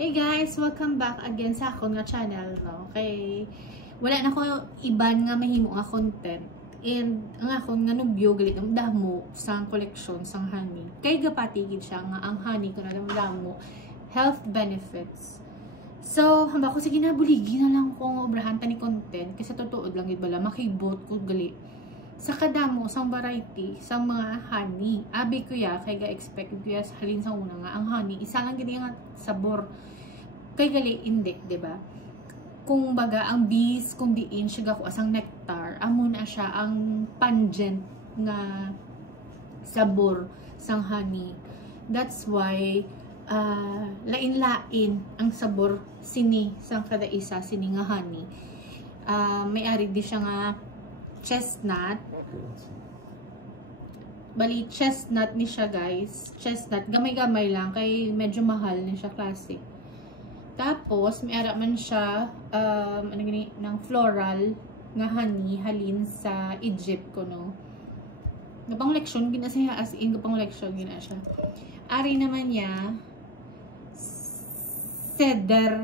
Hey guys, welcome back again sa akong nga channel, no? Kay wala na ko iban nga mahimo nga content. And ang akong nga nubyo galit ang damo sang collection sang honey. Kay gapatigid siya nga ang honey ko na damo health benefits. So, hamba ko sige na buligi na lang kung obrahan ta ni content kasi totoo lang gid bala makibot ko gali sa kadamo sang variety sang mga honey. Abi ko ya kay ga-expect ko ya halin sa una nga ang honey isa lang gid nga sabor. Kay gali hindi, 'di ba? Kung baga ang bees kung diin siya ko asang nectar, amo na siya ang pungent nga sabor sang honey. That's why lain-lain ang sabor sini sang kada isa sini nga honey. May ari di siya nga chestnut. Bali chestnut ni siya guys. Chestnut gamay-gamay lang kay medyo mahal ni siya classic. Tapos may ara man siya ano gini ng floral nga honey halin sa Egypt ko no. Gapang leksyon gina siya as in gapang leksyon gina siya. Ari naman niya cedar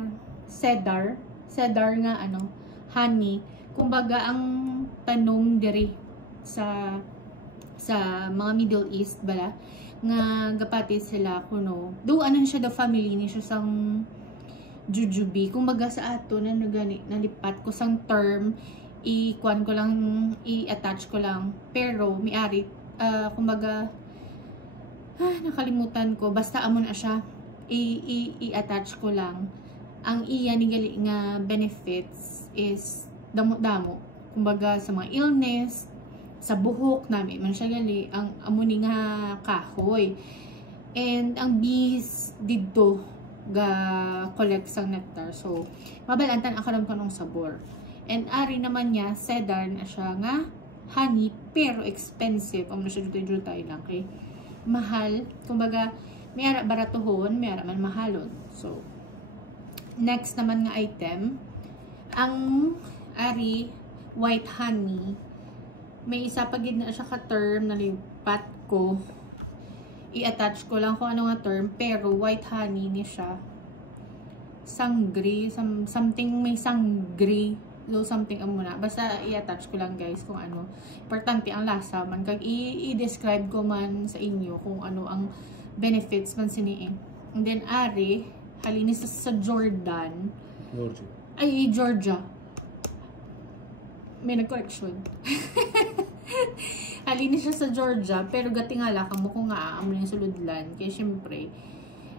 nga ano honey. Kumbaga ang tanom diri sa mga Middle East bala nga gapati sila kuno. Do anan siya the family ni siya sang Jujube. Kumbaga sa ato na nagani nalipat ko sang term i-kuan ko lang i-attach ko lang pero miari kumbaga nakalimutan ko basta amo na siya i-attach ko lang ang iya ni gali nga benefits is damo-damo kumbaga sa mga illness sa buhok nami man siya gali ang amo ni nga kahoy and ang bees didto ga collect sang nectar so mabalantan ang karon kanong sabor and ari naman niya cedar na siya nga honey pero expensive amo na siya dito tayo lang kay mahal kumbaga may ara baratuhon may ara man mahalon so next naman nga item ang ari white honey may isa pa gid na siya ka term na lipat ko i-attach ko lang kung ano nga term pero white honey ni siya sangri something may sangri so something amo na basta i-attach ko lang guys kung ano importante ang lasa man kag i-describe ko man sa inyo kung ano ang benefits man sini and then ari halini sa Jordan Georgia may nag-correction halini siya sa Georgia pero gatingala kamo ko nga amo yung suludlan kaya syempre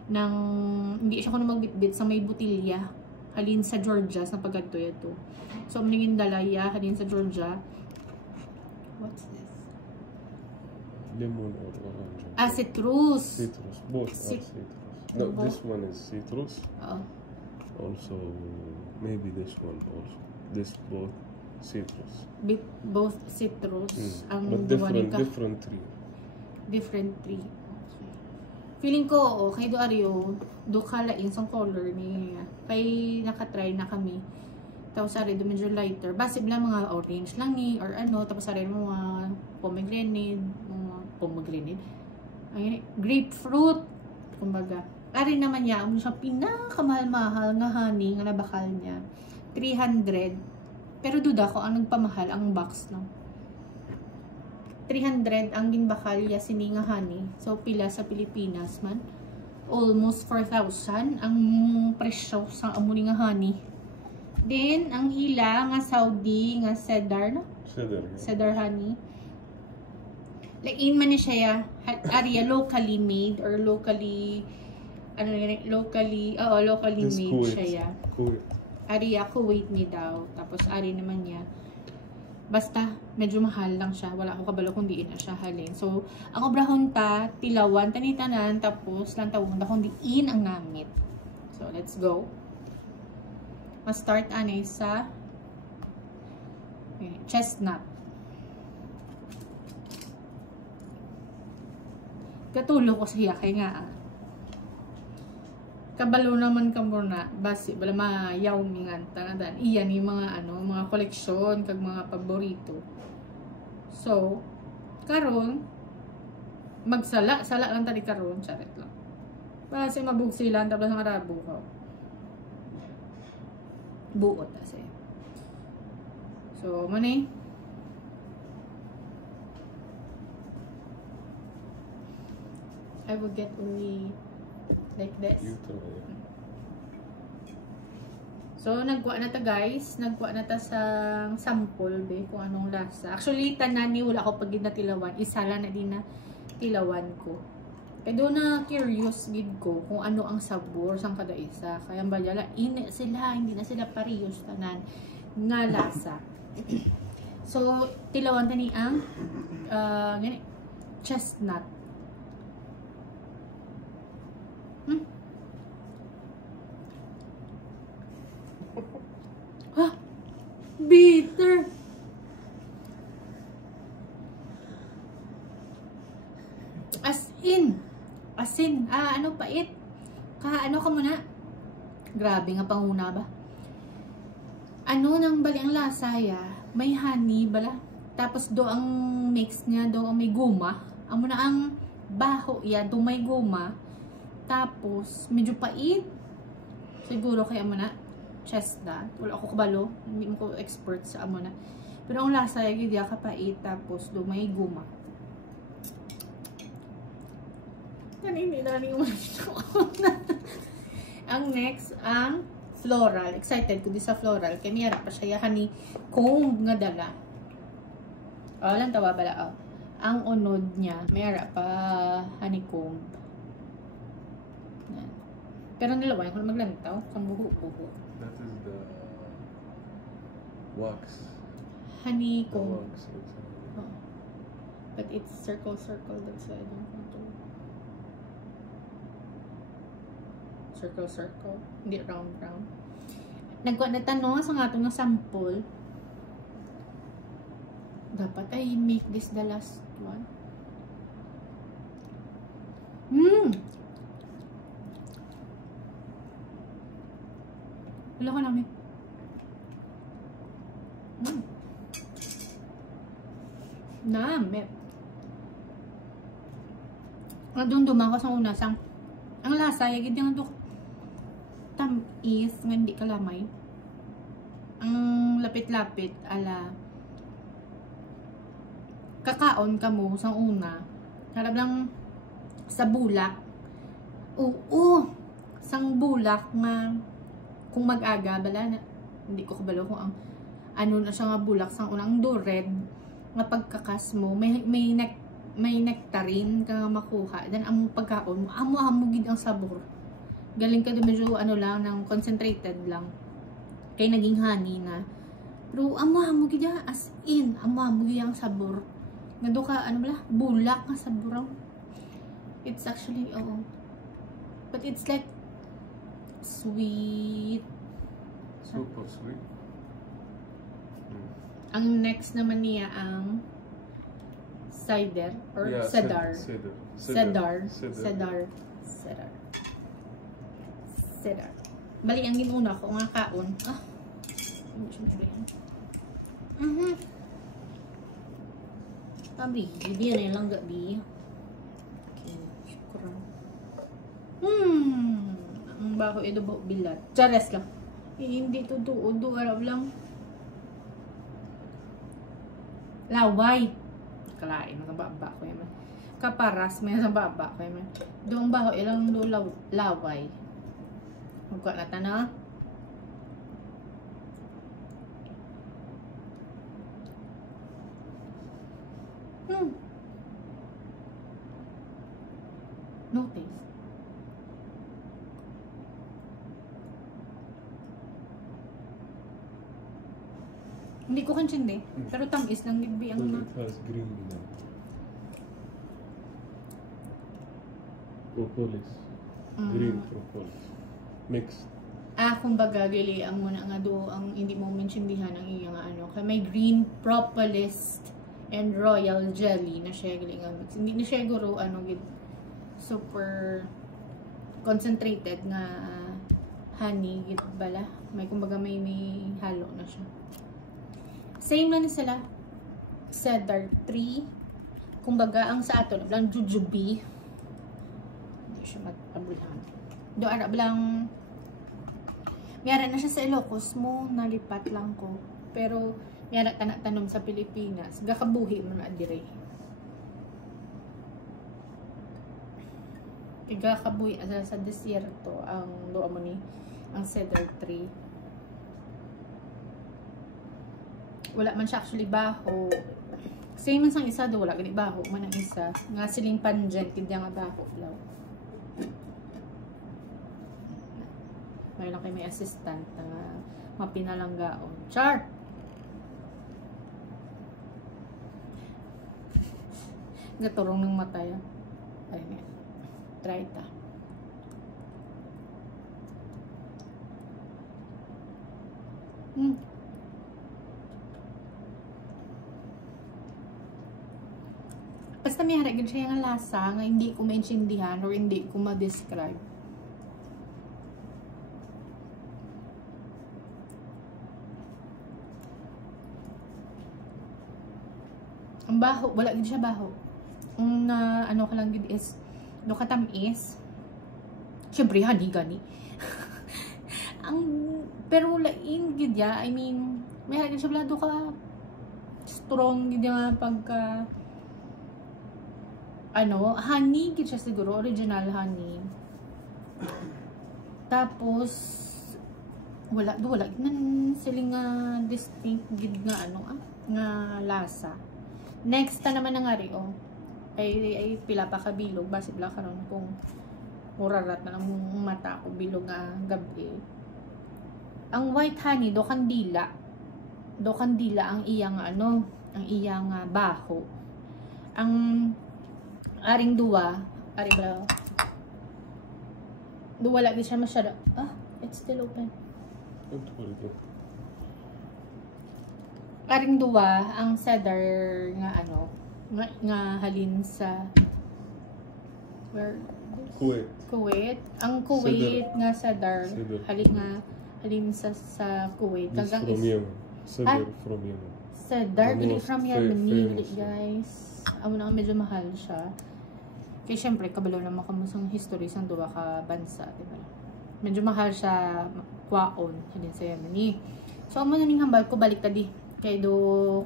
nang hindi siya kuno magbitbit sa may butilya halin sa Georgia sa pagkadto yato so maningin dalaya halin sa Georgia what's this lemon or orange citrus both are citrus no both. This one is citrus also maybe this one also this both citrus both citrus ang but different tree okay. Feeling ko kay do aryo do kalain sang color ni kay nakatry na kami tapos ari do medyo lighter base bla mga orange lang ni or ano tapos ari mga pomegranate ay grapefruit kumbaga ari naman niya ang siya pinakamahal-mahal nga honey nga nabakal niya 300 pero duda ko ang nagpamahal ang box no 300 ang ginbakal ya sini nga honey so pila sa Pilipinas man almost 4,000 ang presyo sa amuni nga honey then ang ila nga Saudi nga cedar no cedar honey lain man ni siya area locally made or locally made siya area Kuwait ni daw tapos ari naman niya basta medyo mahal lang siya wala ko kabalo kung diin na siya halin so ang obrahon ta tilawan tanitanan tapos lang tawon da kung diin ang namit so let's go ma-start anay sa chestnut katulo ko siya kay nga kabalo naman ka muna basi bala mayaw mingan tanadan iyan yung mga mga koleksyon kag mga paborito so karon magsala lang tadi karon charet lang basi mabugsilan tapos ang arabo ko buot kasi. So, mani. I will get only like this. So, nagwa na ta guys. Nagwa na ta sa sample be kung anong lasa. Actually, tanan ni wala ko pag ginatilawan. Isa lang na din na tilawan ko. Kaya doon na curious gid ko kung ano ang sabor sang kada isa. Kaya balyala, sila, hindi na sila parehas tanan nga lasa. So, tilawan tani ang gani, chestnut. Ha? Bitter. Asin. Ano pait? Ano ka muna? Grabe nga panguna ba? Ano nang bali ang lasa ya? May honey bala. Tapos do ang mix niya, do ang may guma. Amo na ang baho ya, do may guma. Tapos medyo pait. Siguro kaya mo na chestnut. Wala ako kabalo, hindi mo ko expert sa amo na. Pero ang lasa ya gid ya kapait, tapos do may guma. Hindi na rin yung ang next, ang floral. Excited ko di sa floral. Kaya mayara pa siya honey comb nga dala. Lang tawa bala. Ang unod niya, mayara pa honeycomb. Yan. Pero nilaway ko na maglantaw. Ang buho-buho. That is the wax. Honeycomb. Wax. Oh. But it's circle. That's why I don't want to. Circle. Hindi round. Nagkuha na tanong sa nga itong sample. Dapat I make this the last one. Wala ko namin. Dami. Nadumduman ko sa una sang ang lasa, yagid yung tamis nga hindi kalamay. Ang lapit-lapit ala kakaon ka mo sa una. Harap lang sa bulak. Oo. Sang bulak nga kung mag-aga bala na, hindi ko kabalo kung ang ano na siya nga bulak sang unang do red nga pagkakas mo may nectarine ka nga makuha. Then ang pagkaon mo amo gid ang sabor. Galing ka medyo ano lang ng concentrated lang. Kay naging honey na. Pero amo gid as in amo gid ang sabor. Ngado ka ano bala bulak nga sabor. It's actually but it's like sweet. Super sweet. Ang next naman niya ang cider or cedar. Cedar. Bali ang ginuna ko nga kaon. Tabi, hindi na lang gabi. Okay, syukuran. Ang baho ito ba bilat. Chares lang. Hindi to do arab lang. Laway. Kalain sa baba ko yaman. Kaparas may sa baba ko yaman. Doong baho ilang do laway. Magkuha na ta na. No taste. Hindi ko kansindi. Pero tamis lang gidbi ang It has green propolis. Green propolis. Mixed. Kumbaga gali ang muna nga do ang hindi mo mentiondihan ang iyang ano. Kaya may green propolis and royal jelly na siya gali nga mix. Hindi na siya guro ano gid super concentrated nga honey gid bala. May kumbaga may halo na siya. Same lang sila. Cedar 3. Kumbaga, ang sa ato, lang jujube. Hindi siya mag-abulhan. Do arab lang, Mayara na siya sa Ilocos mo, nalipat lang ko. Pero, mayara tanom sa Pilipinas. Gakabuhi mo na dire. Gakabuhi sa desierto ang luwa mo ni ang cedar tree. Wala man siya actually baho. Same man sang isa do, wala gani baho man ang isa. Nga siling pungent, hindi nga baho law. May lang kay may assistant na mapinalanggaon. Char! Gaturong ng mata yan. Ayun yan. Try ta. Basta may haragin siya yung lasa nga hindi ko maintindihan or hindi ko ma-describe. Ang baho, wala gid siya baho. Ang ano ka lang gid is do ka tamis. Syempre honey gani. Pero lain gid ya, I mean, may gid siya blado ka strong gid nga pagka honey gid siya siguro, original honey. Tapos wala man siling distinct gid nga nga lasa. Next ta naman nga rin, ay pila pa ka bilog, base pila karon kung murarat na ng mata ko bilog nga gabi. Ang white honey do kandila ang iyang ang iyang baho. Ang aring duwa, duwa lagi siya masyado. It's still open. Aring duwa ang cedar nga nga halin sa Kuwait. Ang Kuwait nga cedar halin sa Kuwait. Kagang from Yemen. Cedar from Yemen. Cedar from Yemen, guys. Amo na medyo mahal siya. Kaya syempre kabalo naman kamusang history sang duwa ka bansa, di ba? Medyo mahal siya kwaon halin sa Yemen. So amo na ning hambal ko balik tadi. Kaya do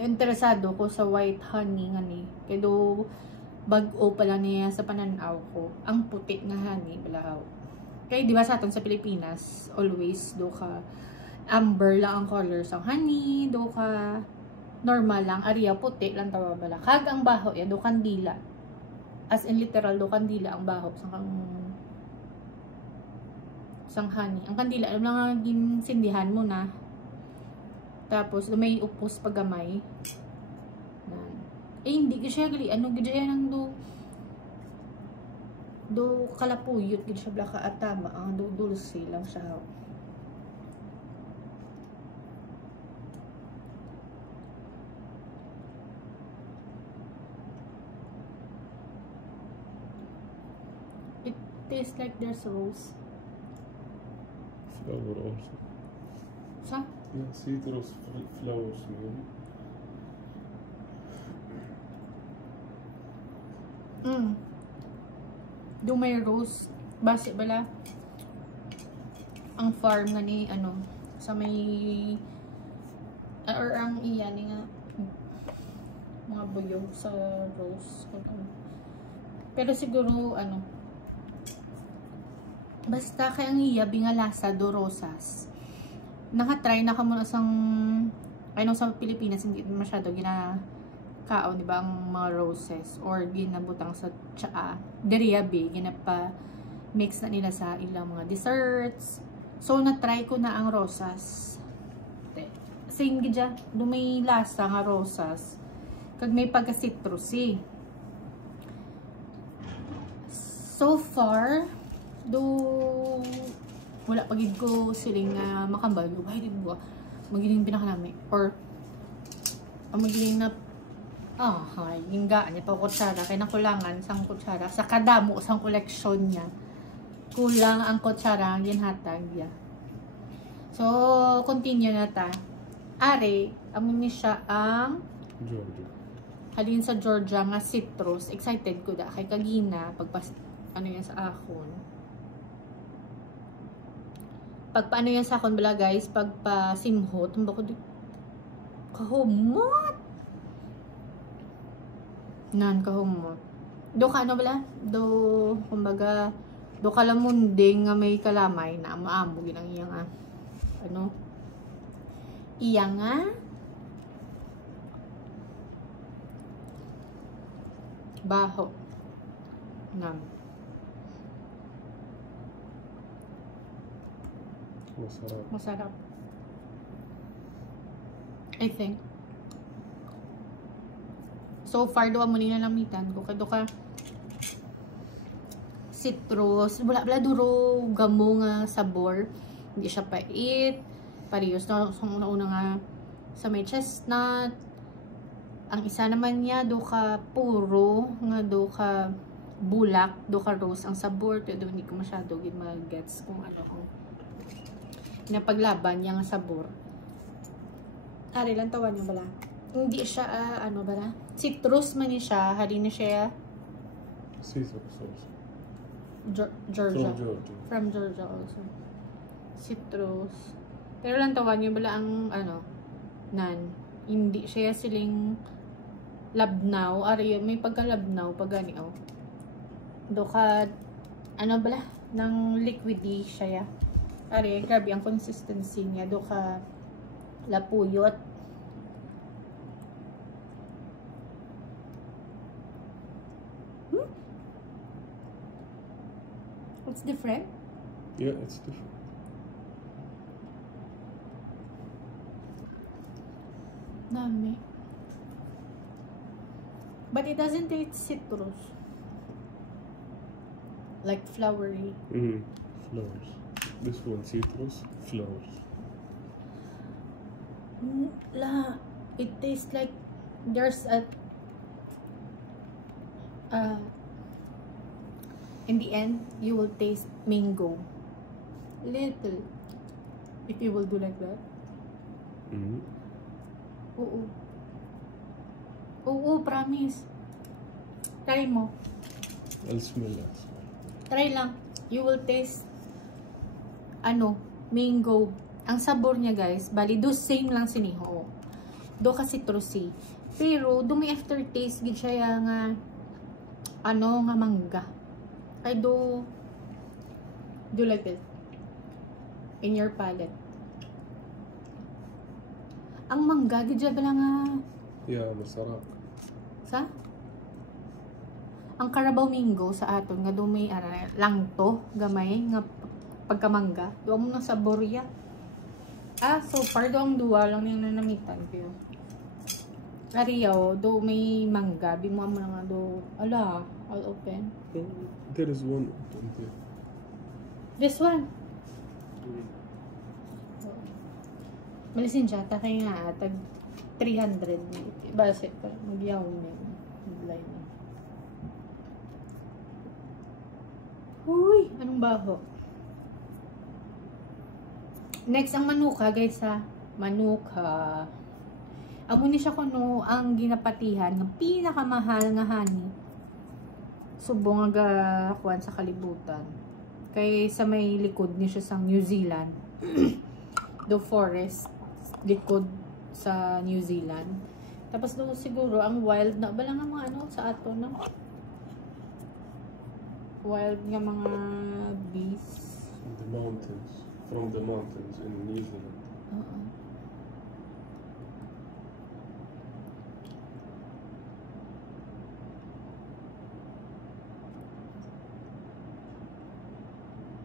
interesado ko sa white honey nga ni. Kaya do bag-o pala niya sa pananaw ko. Ang puti nga honey balahaw. Kaya di ba sa aton sa Pilipinas, always do ka amber lang ang color sa honey, do ka normal lang, ariya puti lang tawa bala. Kag ang baho do kandila. As in literal do kandila ang baho sang honey. Ang kandila alam lang ginsindihan mo na. Tapos, may upos pagamay. Hindi ko siya gali. Gid siya nang do kalapuyot. Gid siya blaka atama. Do dulce lang siya. It tastes like there's rose. Flower also. Sa? Yeah, citrus flowers maybe. Do may rose base bala ang farm nga ni sa may or ang iya ni nga mga buyog sa rose. Pero siguro basta kay ang iya binga lasa do rosas. Naka-try na ka muna sa Pilipinas, hindi masyado ginakaon, di ba, ang mga roses or ginabutang sa tsaa. Deriabe, ginapa mix na nila sa ilang mga desserts. So, na-try ko na ang rosas. Same gidya, may lasa nga rosas. Kag may pagka-citrusy. So far, wala pagid ko siling makambal. Why di ba? Magiling pinakalami. Or, magiling na yung gaan niya pa kutsara. Kaya nakulangan sang kutsara. Sa kadamo, sang koleksyon niya. Kulang ang kutsara ang ginhatag niya. So, continue na ta. Are, amun ni siya ang Georgia. Halin sa Georgia nga citrus. Excited ko da. Kay kagina, yan sa akon. pag paano yan sa akon bala guys, pag pa simhot, tumba ko di kahumot. Nan kahumot. Do ka ano bala? Do, kumbaga, do kalamunding nga may kalamay na maamo ginang iyang ano? Iyang baho. Nam. Masarap. Masarap. I think. So far, doon mo nila namitan ko. Kado ka citrus. Wala duro gamo nga sabor. Hindi siya pait. Parehas na sa una-una nga sa may chestnut. Ang isa naman niya, do ka puro. Nga do ka bulak. Do ka rose ang sabor. Pero hindi ko masyado mag-gets kung ano kung napaglaban niya nga sabor. Ari lang tawan niya bala. Hindi siya, ano bala? Citrus man siya. Hari na siya. Citrus also. Georgia. From Georgia. From Georgia also. Citrus. Pero lang tawan niya bala ang, ano, nan. Hindi siya siling labnaw. Ari, may pagka-labnaw. Pag gani, oh. Doka, ano bala? Nang liquidy siya. Ari, grabe ang consistency niya. Doka, lapuyot. It's different? Yeah, it's different. Dami. But it doesn't taste citrus. Like flowery. Flowers. This one citrus, flowers. La, it tastes like there's a in the end you will taste mango. Little. If you will do like that. Oo. Oo, promise. Try mo. I'll smell that. Try lang. You will taste ano, mango. Ang sabor niya guys, bali do same lang siniho. Do ka citrusy. Pero do may aftertaste gid siya nga ano nga mangga. I do like this in your palate. Ang mangga gid siya bala nga Yeah, masarap. sa ang Carabao mango sa aton nga do may langto gamay nga pagkamangga. Do mo na sabor ya. So far do ang duwa lang yung nanamitan ko. Ariyaw, do may mangga. Bimo mo nga do. Ala, all open. There is one open there. This one. Malisin siya. Takay nga. Tag 300. Base pa. Magyaw na yun. Mag-line na. Uy! Anong baho? Next, ang manuka, guys, ha. Manuka. Amo ni siya kuno ang ginapatihan ng pinakamahal nga honey. Subong nga kuan sa kalibutan. Kay sa may likod ni siya sa New Zealand. Do forest. Likod sa New Zealand. Tapos do siguro ang wild na bala nga mga ano sa ato na. Wild nga mga bees. The mountains. From the mountains in New Zealand.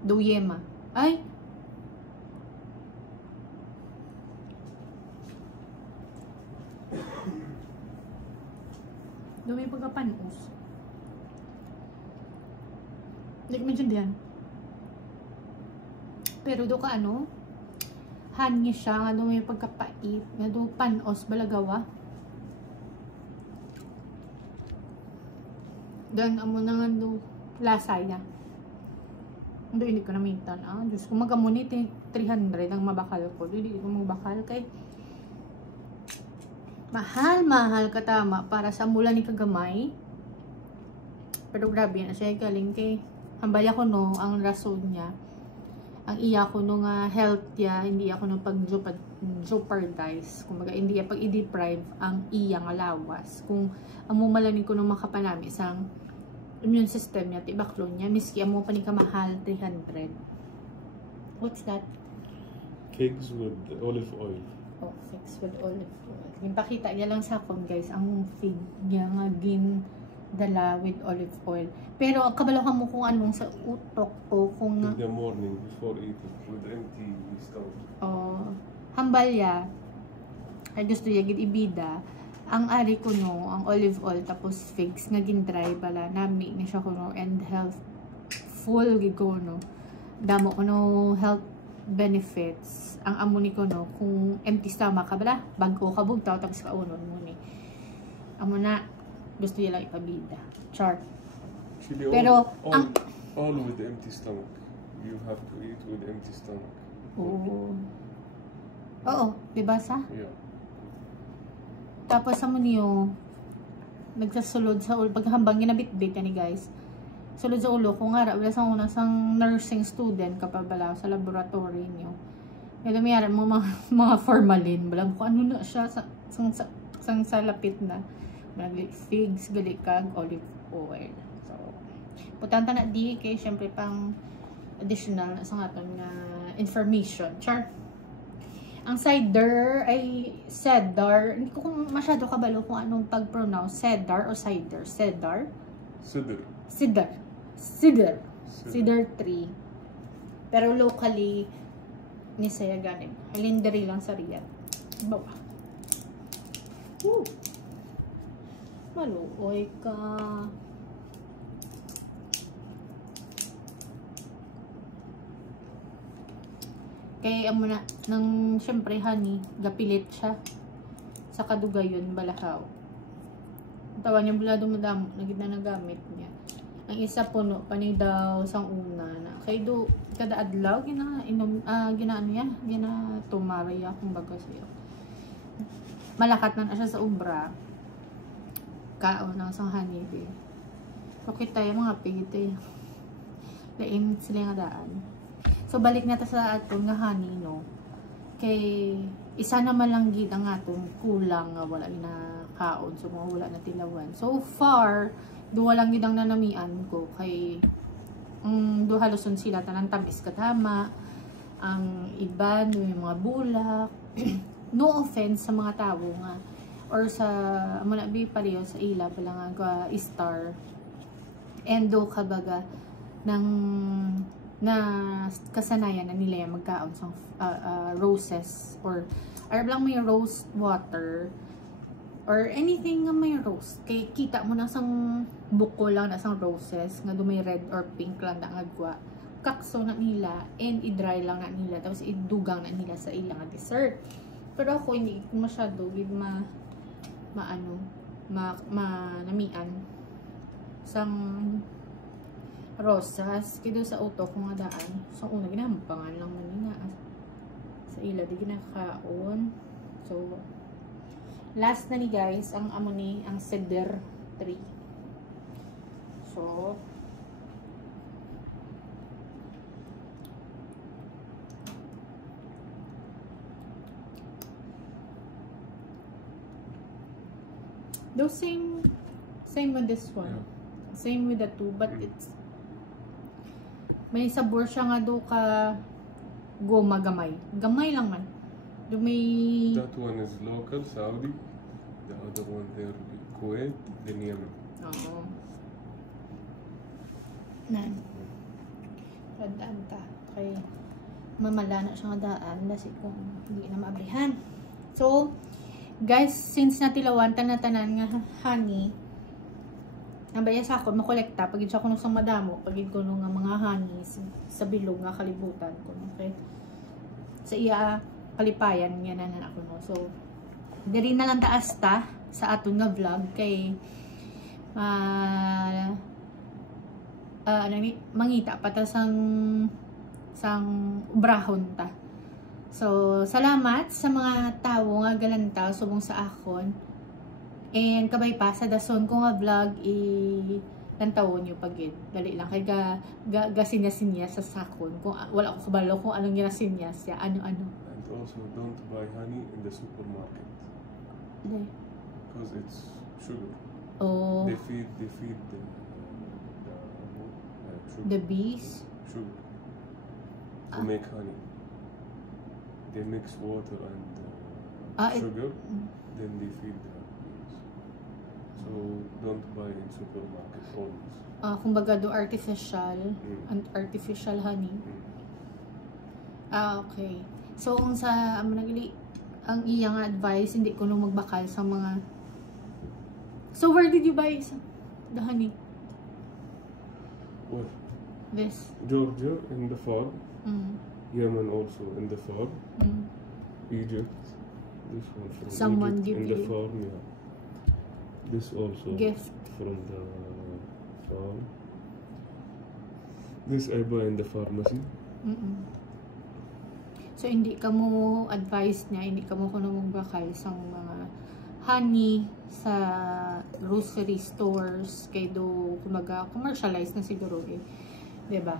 Duyema. Ay! Dumi pagkapanos. Hindi ko maintindihan. Pero do ka ano? Honey siya. Nga do may pagkapait. Nga do panos balagawa. Dan amo na nga do lasa niya. Hindi ko namitan. Diyos ko magamunit 300 ang mabakal ko. Hindi ko mabakal kay mahal katama para sa mula ni kagamay. Pero grabe na siya galing kay hambal ko no ang rason niya. ang iya ko nung health ya, hindi ako nung pag-jeopardize. Kumbaga, hindi ya pag i-deprive ang iyang lawas. Kung amo malanin ko nung makapanami isang immune system niya, tibaklon niya, miski amo pa ni kamahal 300. What's that? Cakes with olive oil. Oh, fix with olive oil. Ipakita niya lang sa akon guys, ang fig niya nga dala with olive oil. Pero kabalohan mo kung anong sa utok ko kung In the morning before eating with empty stomach. oh, hambalya ay gusto niya gid ibida ang ari ko no, ang olive oil tapos figs nga gin-dry bala nami ni siya kuno and health full gid ko no. Damo ko no health benefits ang amuni ko no kung empty stomach ka bala bago ka bugtaw tapos kaunon mo ni amo na gusto niya lang ipabida char. Actually, Pero all with empty stomach. You have to eat with empty stomach. Oo, diba sa? Yeah. Tapos amo niyo nagsasulod sa ulo paghambang ginabitbit ni guys. Sulod sa ulo kung ara wala sang una sang nursing student kapag bala sa laboratory niyo. Kaya mayara mo mga formalin bala ko ano na siya sa lapit na. Malagli figs, galikag, olive oil. So, putanta na di kay syempre pang additional na sa aton na information. Char. Ang cider ay cedar. Hindi ko masyado kabalo kung anong pag-pronounce. Cedar o cider? Cedar? Cider. Cedar. Cedar. Cedar tree. Pero locally, ni saya ganin. Halindari lang sa Riyadh. Bawa. Woo! Maluoy ka. Kaya amo na nang syempre honey, gapilit siya sa kadugayon balahaw. Tawa niya bula dumadamo na gid na nagamit niya. Ang isa puno pani daw sang una na kay do kada adlaw ginainom ginaano niya, gina tumaraya kumbaga siya. Malakat na siya sa ubra. Kaon ng sang honey day. Okay tayo mga pigite. Lain sila nga daan. So balik na ta sa aton nga honey no. Kay isa naman lang gid ang aton kulang nga wala na kaon so mga wala na tilawan. So far duwa lang gid ang nanamian ko kay duha luson sila tanan tamis katama. Ang iba may mga bulak. No offense sa mga tao nga or sa muna bi pareho sa ila pala nga star endo kabaga ng na kasanayan na nila yung magkaon sa roses or lang may rose water or anything nga may rose kay kita mo na sang buko lang na sang roses nga do may red or pink lang na agwa kakso na nila and i-dry lang na nila tapos idugang na nila sa ilang dessert. Pero ako hindi masyado gid namian sang rosas kido sa utok ko nga daan so una ginampangan lang man nga sa ila di ginakaon. So last na ni guys ang amo ni ang cedar tree. So though same with this one. Yeah. Same with the two but it's may sabor siya nga do ka goma gamay. Gamay lang man. Do may That one is local Saudi. The other one there Kuwait, then Yemen. Oo. Nan. Radaan ta kay mamala na siya nga daan dasi kung hindi na maabrihan. So guys, since natilawan tanan nga honey, nabaya sa ako makolekta pagid siya kuno sang madamo, pagid kuno nga mga honey sa bilog nga kalibutan ko, okay? Sa iya kalipayan niya na ako no. So diri na lang taas ta sa aton nga vlog kay mangita pa ta sang ubrahon ta. So, salamat sa mga tao nga galantaw subong sa akon. And kabay pa sa dason ko nga vlog tantawon nyo pagid. Dali lang kay gasinyas-sinyas sa sakon. Kung wala ko kabalo kung anong ginasinyas siya, ano-ano. And also, don't buy honey in the supermarket because it's sugar. Oh, They feed the sugar. the bees. Sugar to make honey. They mix water and sugar, then they feed the bees. So don't buy in supermarket always. Kumbaga do artificial and artificial honey. Okay. So kung sa ang iyang advice, hindi ko nung magbakal sa mga. So where did you buy the honey? Well, This. Georgia in the farm, Yemen also in the farm, Egypt. This one from Someone Egypt give in the you farm, yeah. This also gift from the farm. This I buy in the pharmacy. So hindi ka mo advice niya, hindi ka mo kuno magbakal sa mga honey sa grocery stores kay do kumaga commercialized na siguro eh. 'Di ba?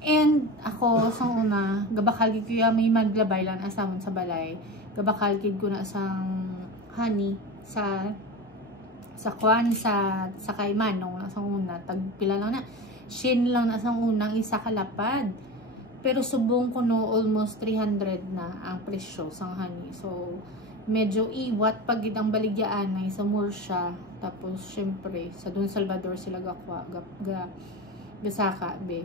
And ako sa una, gabakal gid ko may maglabay lang asamon sa balay. Gabakal gid ko na sang honey sa kwan sa Kayman nung sa una tagpila lang na. Shin lang na sang unang isa kalapad. Pero subong ko no almost 300 na ang presyo sang honey. So medyo iwat pagid ang baligyaan na sa Murcia. Tapos syempre sa Don Salvador sila gakwa gasaka be.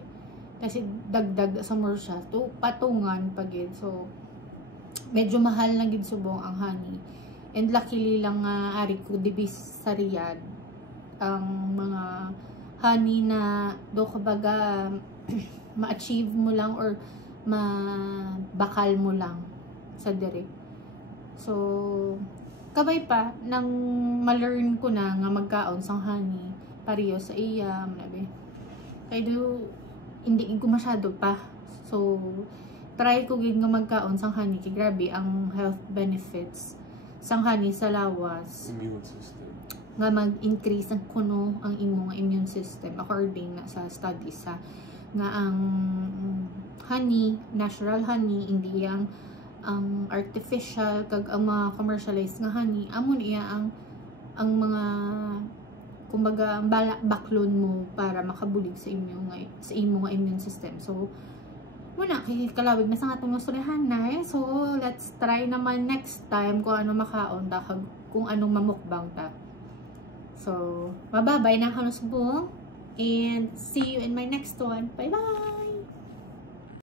Kasi dagdag sa Murcia to patungan pagid. So medyo mahal na gid subong ang honey. And luckily lang nga ari ko dibis sa Riyadh ang mga honey na do kabaga ma-achieve mo lang or mabakal mo lang sa dire. So kabay pa nang ma-learn ko na nga magkaon sang honey pareho sa iya manabi. Kay do hindi ko masyado pa. So try ko gid nga magkaon sang honey kay grabe ang health benefits sang honey sa lawas. Immune system. Nga mag-increase ang kuno ang imong immune system according na sa studies sa nga ang honey, natural honey, hindi ang artificial kag ang mga commercialized nga honey, amon iya ang mga kumbaga baklon mo para makabulig sa imong immune system. So muna kay kalawig na sa atong istoryahan na eh. So let's try naman next time kung ano makaon ta kung anong mamukbang ta. So mababay na kanus buong. And see you in my next one. Bye-bye!